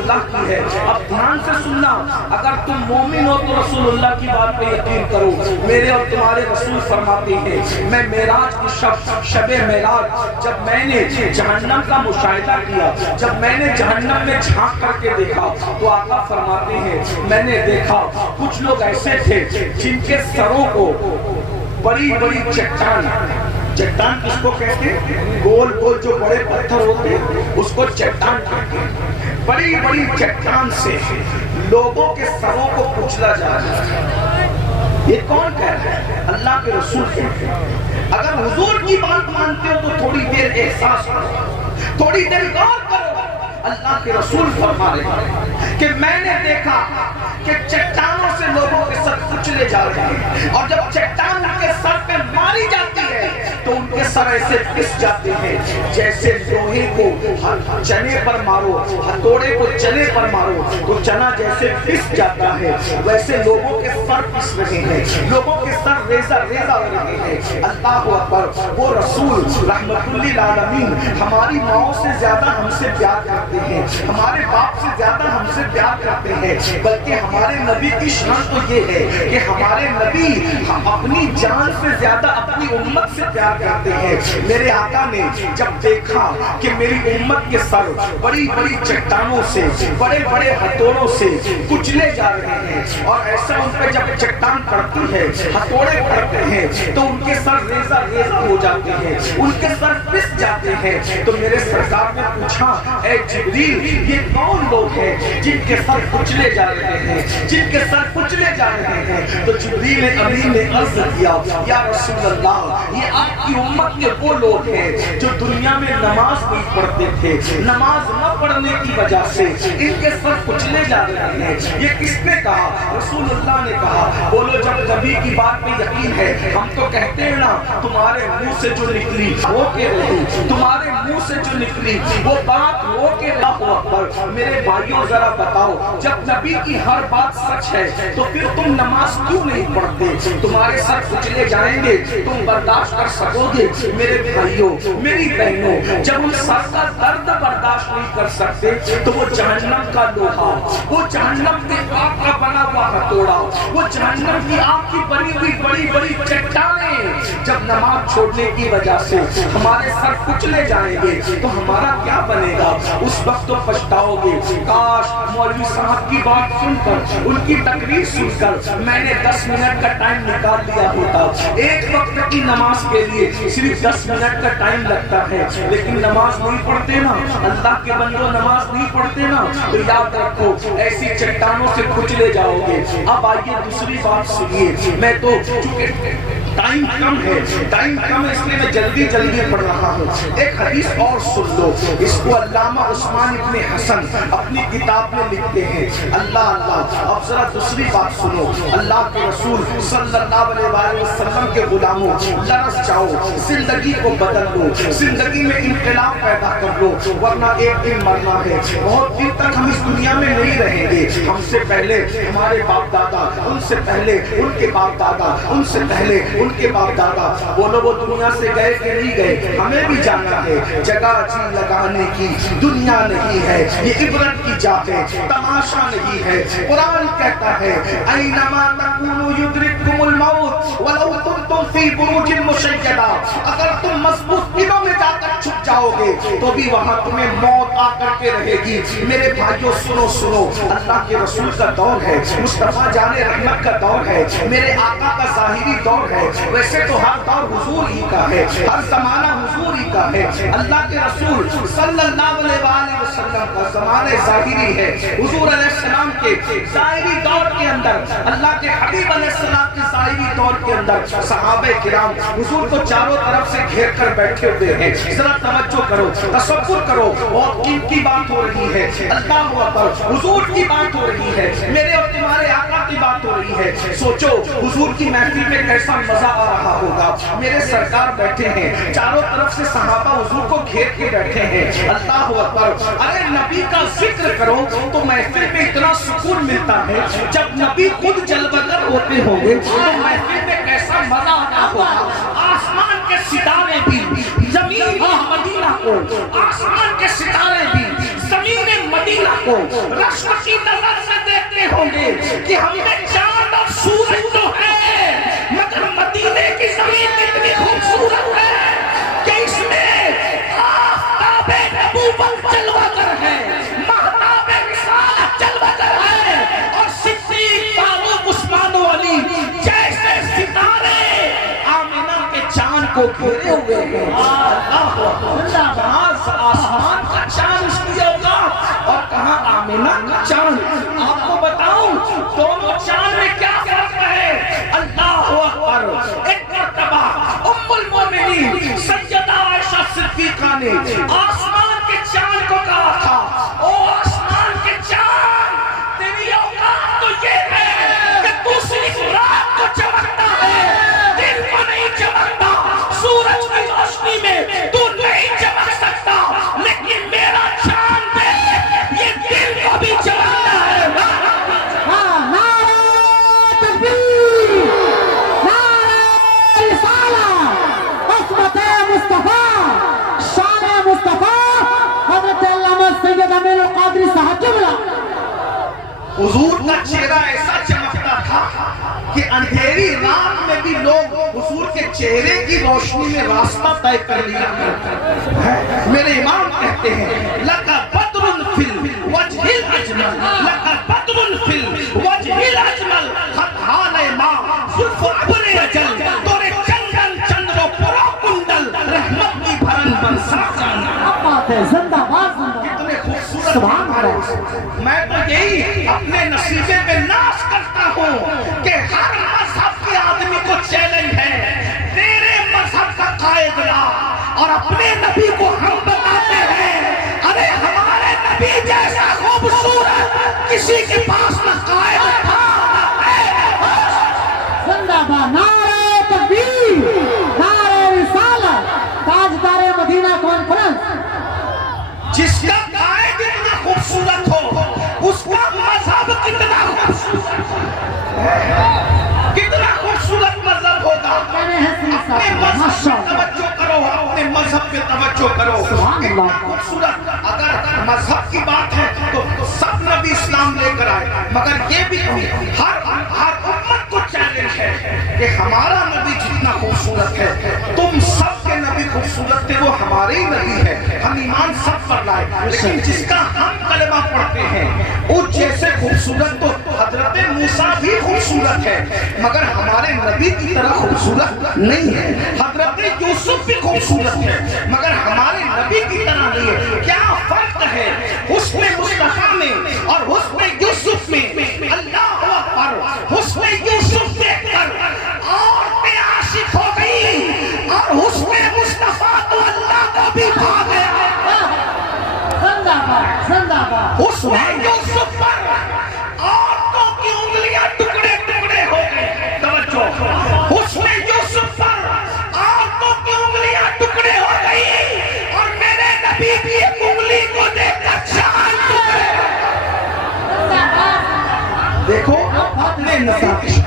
اللہ کی ہے. اب دھیان سے سننا, اگر تم مومن ہو تو رسول اللہ کی بات پہ یقین کرو. میرے اور تمہارے رسول فرماتے ہیں, میں معراج کی شب معراج جب میں نے جہنم کا مشاہدہ کیا, جب میں نے جہنم میں جھانک کر کے دیکھا تو آقا فرماتے ہیں میں نے دیکھا کچھ لوگ ایسے تھے جن کے سروں کو بڑی بڑی چٹان, چٹان کس کو کہتے ہیں؟ گول گول جو بڑے پتھر ہوتے ہیں اس کو چٹان کہتے ہیں. بڑی بڑی چٹان سے لوگوں کے سروں کو کچلا جا رہا ہے. یہ کون کہہ رہا ہے؟ اللہ کے رسول کہتے ہیں. اگر حضور کی بات مانتے ہو تو تھوڑی دیر احساس کرو, تھوڑی دیر غور کرو. اللہ کے رسول فرما رہے ہیں کہ میں نے دیکھا کہ چٹانوں سے لوگوں کے سر کچلے جا رہے ہیں, اور جب چٹان کے سر پہ ماری جاتی ہے تو ان کے سر ایسے پس جاتے ہیں جیسے لوہے کو چنے پر مارو, ہتھوڑے کو چنے پر مارو تو چنا جیسے پس جاتا ہے, ویسے لوگوں کے سر پس رہے ہیں, لوگوں کے سر ریزہ ریزہ ہو رہے ہیں. اللہ اکبر. وہ رسول رحمت للعالمین ہماری ماؤں سے زیادہ ہم سے پیار کرتے ہیں, ہمارے باپ سے زیادہ ہم سے پیار کرتے ہیں, بلکہ ہمارے نبی کی شان تو یہ ہے کہ ہمارے نبی اپنی جان سے زیادہ اپنی امت سے پیار کرتے ہیں. میرے آقا نے جب دیکھا کہ میری امت کے سر بڑی بڑی چٹانوں سے, بڑے بڑے ہتھوڑوں سے کچلے جا رہے ہیں, اور ایسا ان پہ جب چٹان پڑتی ہے, ہتھوڑے پڑتے ہیں تو ان کے سر ریزہ ریزہ ہو جاتے ہیں, ان کے سر پس جاتے ہیں, تو میرے سرکار نے پوچھا اے جبریل یہ کون لوگ ہیں جن کے سر کچلے جا رہے ہیں, جن کے سر کچلے جا رہے ہیں؟ تو جبریل امین نے عرض کیا یا رسول اللہ یہ آپ کی امت کے وہ لوگ ہیں جو دنیا میں نماز نہیں پڑھتے تھے, نماز نہ پڑھنے کی وجہ سے ان کے سر کچلے جا رہے ہیں. یہ کس نے کہا؟ رسول اللہ نے کہا. بولو جب نبی کی بات پہ یقین ہے, ہم تو کہتے ہیں نا تمہارے منہ سے جو نکلی ہو کے رہی, تمہارے منہ سے جو نکلی وہ بات ہو کے رہا. میرے بھائیوں ذرا بتاؤ, جب نبی کی ہر بات سچ ہے تو پھر تم نماز کیوں نہیں پڑھتے؟ تمہارے سر کچلے جائیں گے, تم برداشت کر سکو گے؟ میرے بھائیوں میری بہنوں, جب ہم سر کا درد برداشت نہیں کر سکتے تو وہ جہنم کا لوہا, وہ جہنم کی آگ کا بنا ہوا ہتھوڑا, وہ جہنم کی آگ کی بنی ہوئی بڑی بڑی چٹانیں جب نماز چھوڑنے کی وجہ سے ہمارے سر کچلے جائیں گے تو ہمارا کیا بنے گا؟ اس وقت تو پچھتاؤ گے. کاش مولوی صاحب کی بات سن کر, ان کی تقریر سن کر میں نے 10 منٹ کا ٹائم نکال لیا ہوتا. ایک وقت کی نماز کے لیے صرف 10 منٹ کا ٹائم لگتا ہے, لیکن نماز نہیں پڑھتے نا, اللہ کے بندوں نماز نہیں پڑھتے نا, تو یاد رکھو ایسی چٹانوں سے کچلے جاؤ گے. اب آئیے دوسری بات سنیے. میں تو چونکہ ٹائم کم ہے, ٹائم کم ہے اس لیے میں جلدی جلدی پڑھ رہا ہوں. ایک حدیث اور سن لو, اس کو علامہ عثمان ابن حسن اپنی کتاب میں لکھتے ہیں. اللہ اللہ. اب ذرا دوسری بات سنو. اللہ کے رسول صلی اللہ علیہ وآلہ وسلم کے غلاموں, لرز جاؤ, زندگی کو بدل لو, زندگی میں انقلاب پیدا کر لو, ورنہ ایک دن مرنا ہے. بہت دن تک ہم اس دنیا میں نہیں رہیں گے. ہم سے پہلے ہمارے باپ دادا, ان سے پہلے ان کے باپ دادا, ان سے پہلے ان کے باپ دادا. بولو وہ دنیا سے گئے کہ نہیں گئے؟ ہمیں بھی جانا ہے. جگہ جی لگانے کی دنیا نہیں ہے, یہ عبرت کی جا ہے, تماشا نہیں ہے. قرآن کہتا ہے اینما تکونوا یدرککم الموت ولو کنتم فی بروج مشیدہ. اگر تم مضبوط قلعوں میں جا کر چھپ جاؤ گے تو بھی وہاں تمہیں موت آ کر کے رہے گی. میرے بھائیوں سنو سنو, اللہ کے رسول کا دور ہے, مصطفیٰ جان رحمت کا دور ہے, میرے آقا کا ظاہری دور ہے. ویسے تو ہر دور حضور ہی کا ہے, ہر زمانہ حضور ہی کا ہے. اللہ کے رسول صلی اللہ علیہ وآلہ وسلم کا زمانہ ظاہری ہے. حضور علیہ السلام کے ظاہری دور کے اندر, اللہ کے حبیب علیہ السلام کے ظاہری دور کے اندر صحابہ کرام حضور کو چاروں طرف سے گھیر کر بیٹھے ہوئے ہیں. ذرا توجہ کرو, تصور کرو, بہت کن کی بات ہو رہی ہے. اللہ اکبر, حضور کی بات ہو رہی ہے, میرے اور تمہارے آقا کی بات ہو رہی ہے. سوچو حضور کی محفل میں کیسا مزہ آ رہا ہوگا. میرے سرکار بیٹھے ہیں, چاروں طرف سے صحابہ حضور کو گھیر کے بیٹھے ہیں. اللہ اکبر. ارے نبی کا ذکر کرو تو محفل میں اتنا سکون ملتا ہے. جب نبی خود جلوگر ہوتے ہوں گے تو محفل میں کیسا مزہ آتا ہوگا. آسمان کے ستارے بھی زمین مدینہ کو, آسمان کے ستارے بھی زمین مدینہ مدینہ کو رشک کی نظر سے دیکھتے ہوں گے کہ ہم نے چاند اور سورج تو ہے مگر مدینے کی زمین کتنی خوبصورت ہے کہ اس میں آفتاب نبوت جلوہ گر ہے، مہتاب رسالت جلوہ گر ہے، اور صدیق فاروق عثمان و علی جیسے ستارے آمینہ کے چاند کو گھیرے ہوئے ہیں۔ کہاں آسمان کا چاند اس کی اوقات اور کہاں آمینہ کا چاند۔ آپ کو بتاؤں دونوں چاند میں کیا فرق ہے؟ اللہ اکبر۔ ایک مرتبہ ام المومنین سیدہ عائشہ صدیقہ نے آسمان کے چاند کو کہا تھا، او آسمان کے چاند تیری اوقات تو یہ ہے کہ تو صرف رات کو چمکتا ہے، دن کو نہیں چمکتا، سورج کی روشنی میں تو نہیں چمک سکتا، لیکن میرا چاند ہے یہ دن کو بھی چمکتا ہے۔ حضور کا چہرہ ایسا چمکتا تھا کہ اندھیری رات میں بھی لوگ حضور کے چہرے کی روشنی میں راستہ طے کر لیا کرتے ہیں۔ میرے امام کہتے ہیں لَقَ بَدْرٌ فِي الْوَجْهِ الْأَجْمَلِ لَقَ بَدْرٌ فِي الْوَجْهِ الْأَجْمَلِ خَدْ حَالَ مَا زُلْفُ ابْرِ اجل تورے چندن چندر و پرو کنڈل رحمت کی بھرن برسا جانا۔ زندہ باد کتنے خوبصورت۔ میں تو یہی اپنے نصیبے میں ناز کرتا ہوں کہ ہر مذہب کے آدمی کو چیلنج ہے، تیرے مذہب کا قائد لا، اور اپنے نبی کو ہم بتاتے ہیں ارے ہمارے نبی جیسا خوبصورت کسی کے پاس نہ قائد تھا۔ زندہ باد، نعرہ تکبیر، نعرہ رسالت، تاجدار مدینہ کانفرنس۔ جس کا قائد اتنا خوبصورت ہو اس کا مذہب کتنا خوبصورت کتنا خوبصورت مذہب ہوگا۔ اپنے مذہب پہ توجہ کرو، اپنے مذہب پہ توجہ کرو، کتنا خوبصورت۔ اگر مذہب کی بات ہے تو سب نبی اسلام لے کر آئے، مگر یہ بھی ہر امت کو چیلنج ہے کہ ہمارا نبی جتنا خوبصورت ہے تم سب کے نبی خوبصورت تھے وہ ہمارے ہی نبی ہے، ہم ایمان سب پر لائے، لیکن جس کا ہم کلمہ پڑھتے ہیں اس جیسے خوبصورت تو حضرت موسیٰ بھی خوبصورت ہے مگر ہمارے نبی کی طرح خوبصورت نہیں ہے، حضرت یوسف بھی خوبصورت ہے مگر ہمارے نبی کی طرح نہیں ہے۔ کیا فرق ہے حسن مصطفیٰ میں اور حسن یوسف میں؟ اللہ اکبر، حسن یوسف دیکھ کر عورتیں عاشق ہو گئی اور حسن مصطفیٰ تو اللہ کو بھی بھا گیا۔ زندہ باد، زندہ باد۔ حسن یوسف پر عورتوں کی انگلیاں ٹکڑے ٹکڑے ہو گئے۔ توجہ، حسن یوسف پر عورتوں کی انگلیاں ٹکڑے ہو گئی اور میرے نبی کی ایک انگلی کو دیکھ کر چار ٹکڑے۔ دیکھو اپنے نبی کی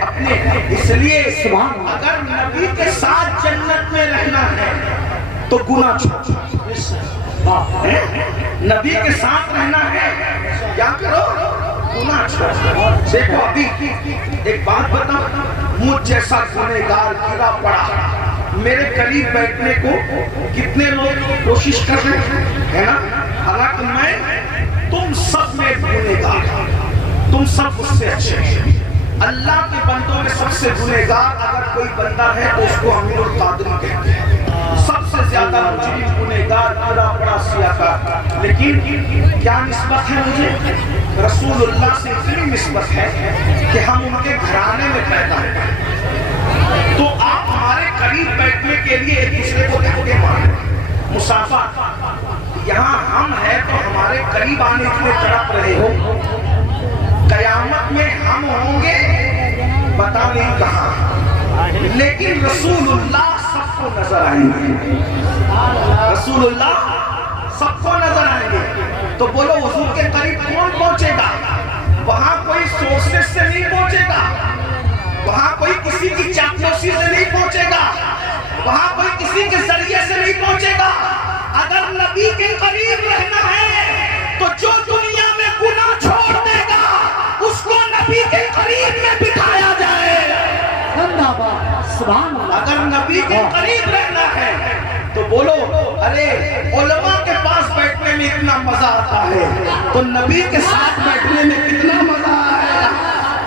اپنے، اس لیے اگر نبی کے ساتھ جنت میں رہنا ہے تو گناہ چھوڑو، نبی کے ساتھ رہنا ہے کیا کرو؟ گناہ چھوڑو۔ دیکھو ابھی ایک بات بتاؤ، مجھ جیسا گنہگار گرا پڑا میرے قریب بیٹھنے کو کتنے لوگ کوشش کر رہے ہیں نا، حالانکہ میں تم سب میں گنہگار، تم سب مجھ سے اچھے ہیں۔ اللہ کے بندوں میں سب سے گنہگار اگر کوئی بندہ ہے تو اس کو امیر القادری کہتے ہیں، سب سے زیادہ مجرم گنہگار گرا پڑا سیاکار، لیکن کیا نسبت ہے مجھے؟ رسول اللہ سے اتنی نسبت ہے کہ ہم ان کے گھرانے میں پیدا ہیں، تو آپ ہمارے قریب بیٹھنے کے لیے ایک دوسرے کو دھکے ماریں، مسافہ۔ یہاں ہم ہیں تو ہمارے قریب آنے کے لیے تڑپ رہے ہو، قیامت میں ہم ہوں گے پتہ نہیں کہاں، لیکن رسول اللہ سب کو نظر آئیں گے، رسول اللہ سب کو نظر آئیں گے۔ تو بولو حضور کے قریب کون پہنچے گا؟ وہاں کوئی سورسز سے نہیں پہنچے گا، وہاں کوئی کسی کی چاپلوسی سے نہیں پہنچے گا، وہاں کوئی کسی کے ذریعے سے نہیں پہنچے گا، اگر نبی کے قریب رہنا ہے تو جو دنیا میں گناہ چھوڑ دے گا اس کو نبی کے قریب میں بٹھایا جائے. زندہ باد سبحان اللہ. اگر نبی کے قریب رہنا ہے تو بولو ارے علماء کے پاس بیٹھنے میں اتنا مزہ آتا ہے تو نبی کے ساتھ بیٹھنے میں کتنا مزہ آئے گا.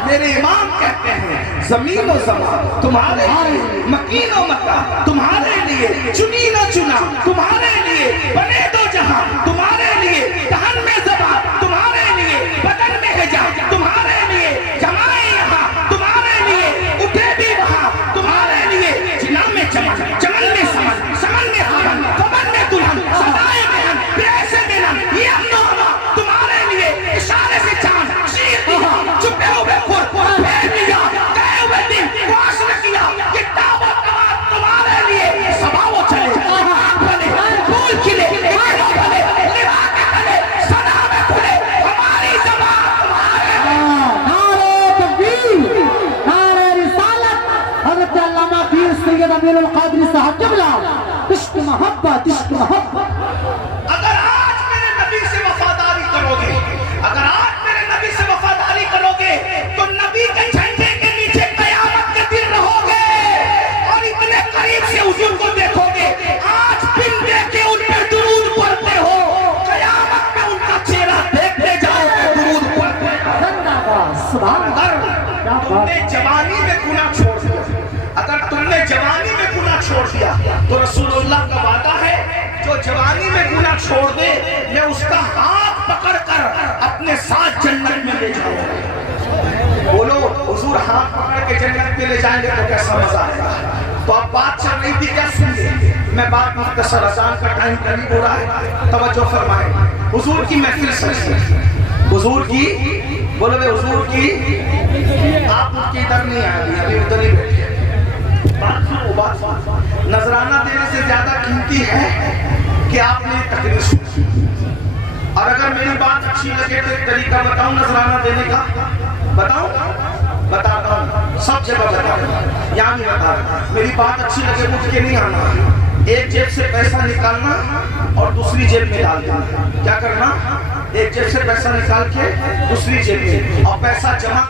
میرے امام کہتے ہیں زمین و زمان تمہارے لیے، مکین و مکان تمہارے لیے، چنی نہ چنا تمہارے لیے، بنے دو جہاں تمہارے لیے، دہن میں زبان تمہارے لیے، بدن میں حجاب تمہارے لیے، جمائے یہاں تمہارے لیے، اٹھے بھی وہاں تمہارے لیے، جنا میں چمن، چمن میں سمن، سمن میں خبن، خبن میں دلہن، سدائے بہن، پیسے ملن، یہ امن و امان تمہارے لیے، اشارے سے چاند شیخ دیا، چھپے ہوئے خور پھیر لیا، گئے ہوئے دن واش نہ کیا، یہ دعوت کمات تمہارے لیے، سباو چلے آگ بھلے پھول کھلے ایکڑوں بھلے لبا کے بھلے صدا میں کھلے ہماری زبان تمہارے نعرہ تکبیر، نعرہ رسالت. حضرت علامہ پیر سید امیر القادری صاحب قبلہ. عشق محبت، عشق محبت. اگر آج میرے نبی سے وفاداری کرو گے، اگر آج میرے نبی سے وفاداری کرو گے تو نبی کے جھنڈے کے نیچے قیامت کے دن رہو گے اور اتنے قریب سے حضور کو دیکھو گے. آج بن دیکھ کے ان پہ درود پڑھتے ہو، قیامت میں ان کا چہرہ دیکھتے جاؤ گے درود پڑھتے ہو. زندہ باد سبحان اللہ. اگر تم نے جوانی میں گناہ چھوڑ دیا، اگر تم نے جوانی میں گناہ چھوڑ دیا تو رسول اللہ کا وعدہ ہے جو جوانی میں گناہ چھوڑ دے میں اس کا ہاتھ پکڑ کر اپنے ساتھ جنت میں لے جاؤں گا. بولو حضور ہاتھ پکڑ کے جنت میں لے جائیں گے تو کیسا مزہ آئے گا. تو اب بات چل رہی تھی کیا سنیے، میں بات مختصر، اذان کا ٹائم قریب ہو رہا ہے، توجہ فرمائیں. حضور کی محفل سمجھیے، حضور کی بولو بے حضور کی، آپ ان کی ادھر نہیں آئے ابھی ادھر ہی بیٹھے. بات سنو، بات سنو، نذرانہ دینے سے زیادہ قیمتی ہے کہ آپ نے تقریر سنی. اور اگر میری بات اچھی لگے تو ایک طریقہ بتاؤں نذرانہ دینے کا، بتاؤں بتاتا ہوں، سب جگہ بتاتا ہوں، یہاں بھی بتا رہا. میری بات اچھی لگے مجھ کے نہیں آنا، ایک جیب سے پیسہ نکالنا اور دوسری جیب میں ڈال دینا. کیا کرنا؟ ایک جیب سے پیسہ نکال کے دوسری جیب میں، اور پیسہ جمع